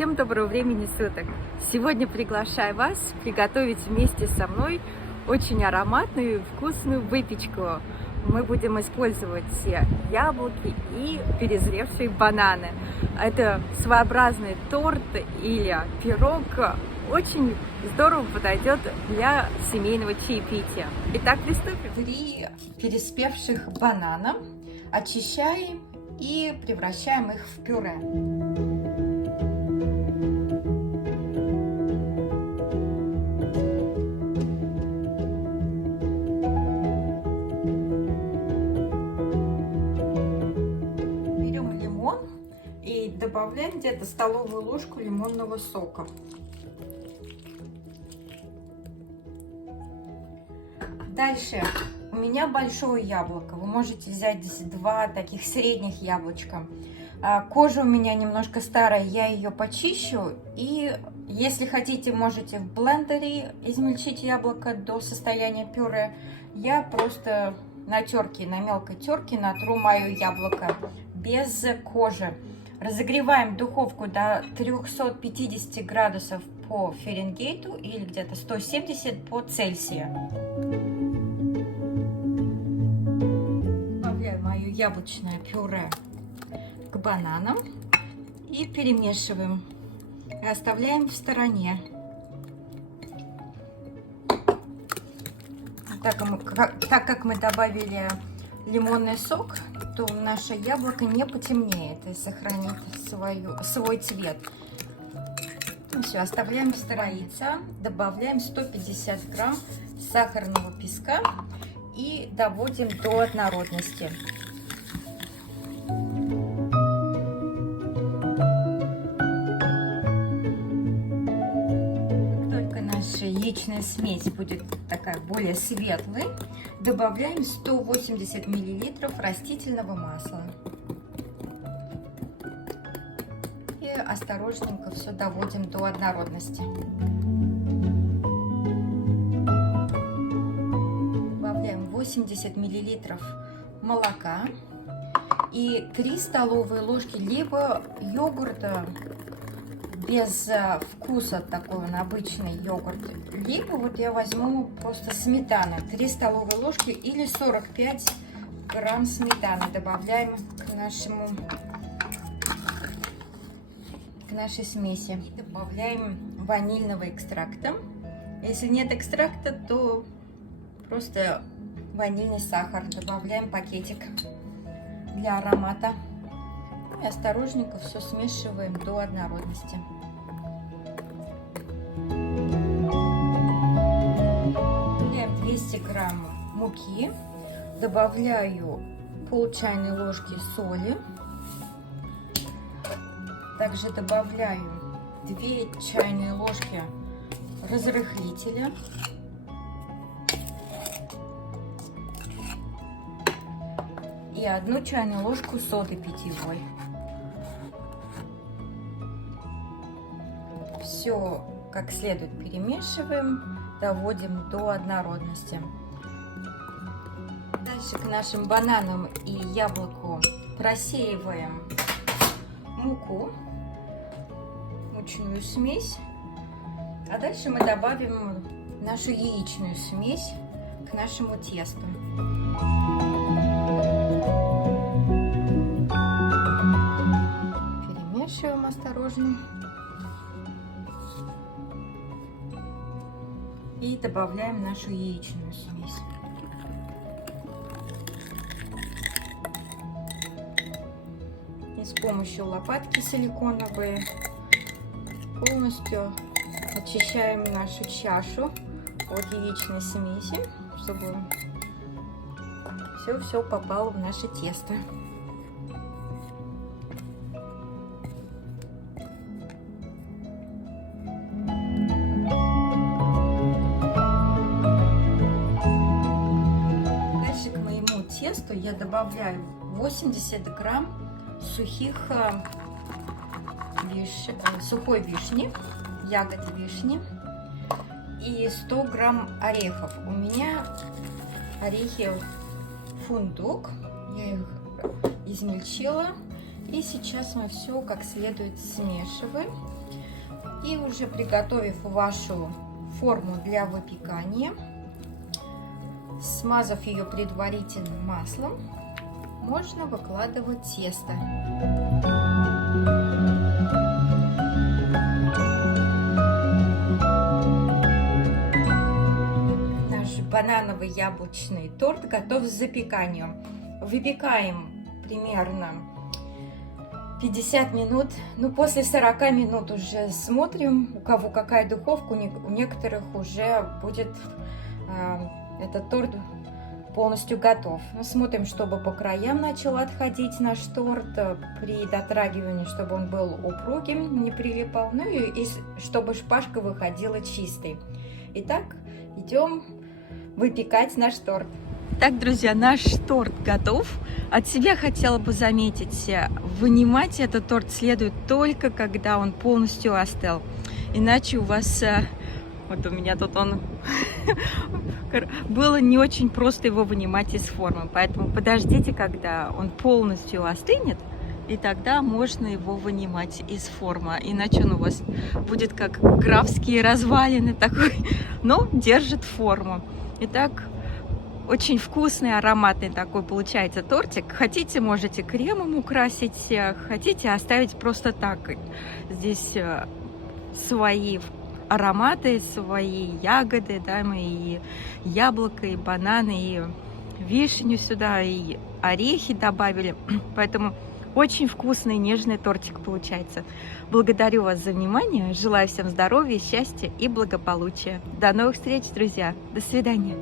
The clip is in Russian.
Всем доброго времени суток! Сегодня приглашаю вас приготовить вместе со мной очень ароматную и вкусную выпечку. Мы будем использовать яблоки и перезревшие бананы. Это своеобразный торт или пирог, очень здорово подойдет для семейного чаепития. Итак, приступим. 3 переспевших банана очищаем и превращаем их в пюре. Берем лимон и добавляем где-то столовую ложку лимонного сока. Дальше у меня большое яблоко, вы можете взять здесь 2 таких средних яблочка. Кожа у меня немножко старая, я ее почищу, и если хотите, можете в блендере измельчить яблоко до состояния пюре. Я просто на терке, на мелкой терке натру мое яблоко без кожи. Разогреваем духовку до 350 градусов по Фаренгейту или где-то 170 по Цельсию. Добавляю мое яблочное пюре к бананам и перемешиваем. И оставляем в стороне. Так как мы добавили лимонный сок, то наше яблоко не потемнеет и сохранит свой цвет. Ну все, оставляем в стороне. Добавляем 150 грамм сахарного песка и доводим до однородности. Яичная смесь будет такая более светлой, добавляем 180 миллилитров растительного масла и осторожненько все доводим до однородности. Добавляем 80 миллилитров молока и 3 столовые ложки либо йогурта без вкуса, такой он обычный йогурт, либо вот я возьму просто сметану, 3 столовые ложки или 45 грамм сметаны добавляем к нашей смеси. И добавляем ванильного экстракта. Если нет экстракта, то просто ванильный сахар. Добавляем пакетик для аромата. И осторожненько все смешиваем до однородности. Добавляем 200 грамм муки, добавляю пол чайной ложки соли, также добавляю 2 чайные ложки разрыхлителя, и 1 чайную ложку соды питьевой. Все как следует перемешиваем, доводим до однородности. Дальше к нашим бананам и яблоку просеиваем муку, мучную смесь, а дальше мы добавим нашу яичную смесь к нашему тесту. Перемешиваем осторожно. И добавляем нашу яичную смесь. И с помощью лопатки силиконовой полностью очищаем нашу чашу от яичной смеси, чтобы все попало в наше тесто. Тесту я добавляю 80 грамм сухой вишни, ягоды вишни и 100 грамм орехов. У меня орехи фундук, я их измельчила. И сейчас мы все как следует смешиваем. И уже приготовив вашу форму для выпекания, смазав ее предварительным маслом, можно выкладывать тесто. Наш банановый яблочный торт готов к запеканию. Выпекаем примерно 50 минут. Ну, после 40 минут уже смотрим, у кого какая духовка, у некоторых уже будет этот торт полностью готов. Мы смотрим, чтобы по краям начал отходить наш торт, при дотрагивании, чтобы он был упругим, не прилипал, ну и чтобы шпажка выходила чистой. Итак, идем выпекать наш торт. Так, друзья, наш торт готов. От себя хотела бы заметить, вынимать этот торт следует только когда он полностью остыл. Иначе у вас, вот у меня тут он, было не очень просто его вынимать из формы. Поэтому подождите, когда он полностью остынет, и тогда можно его вынимать из формы. Иначе он у вас будет как графские развалины такой, но держит форму. Итак, очень вкусный, ароматный такой получается тортик. Хотите, можете кремом украсить, хотите оставить просто так. Здесь свои ароматы, свои ягоды, да, мы и яблоко, и бананы, и вишню сюда, и орехи добавили. Поэтому очень вкусный, нежный тортик получается. Благодарю вас за внимание. Желаю всем здоровья, счастья и благополучия. До новых встреч, друзья. До свидания.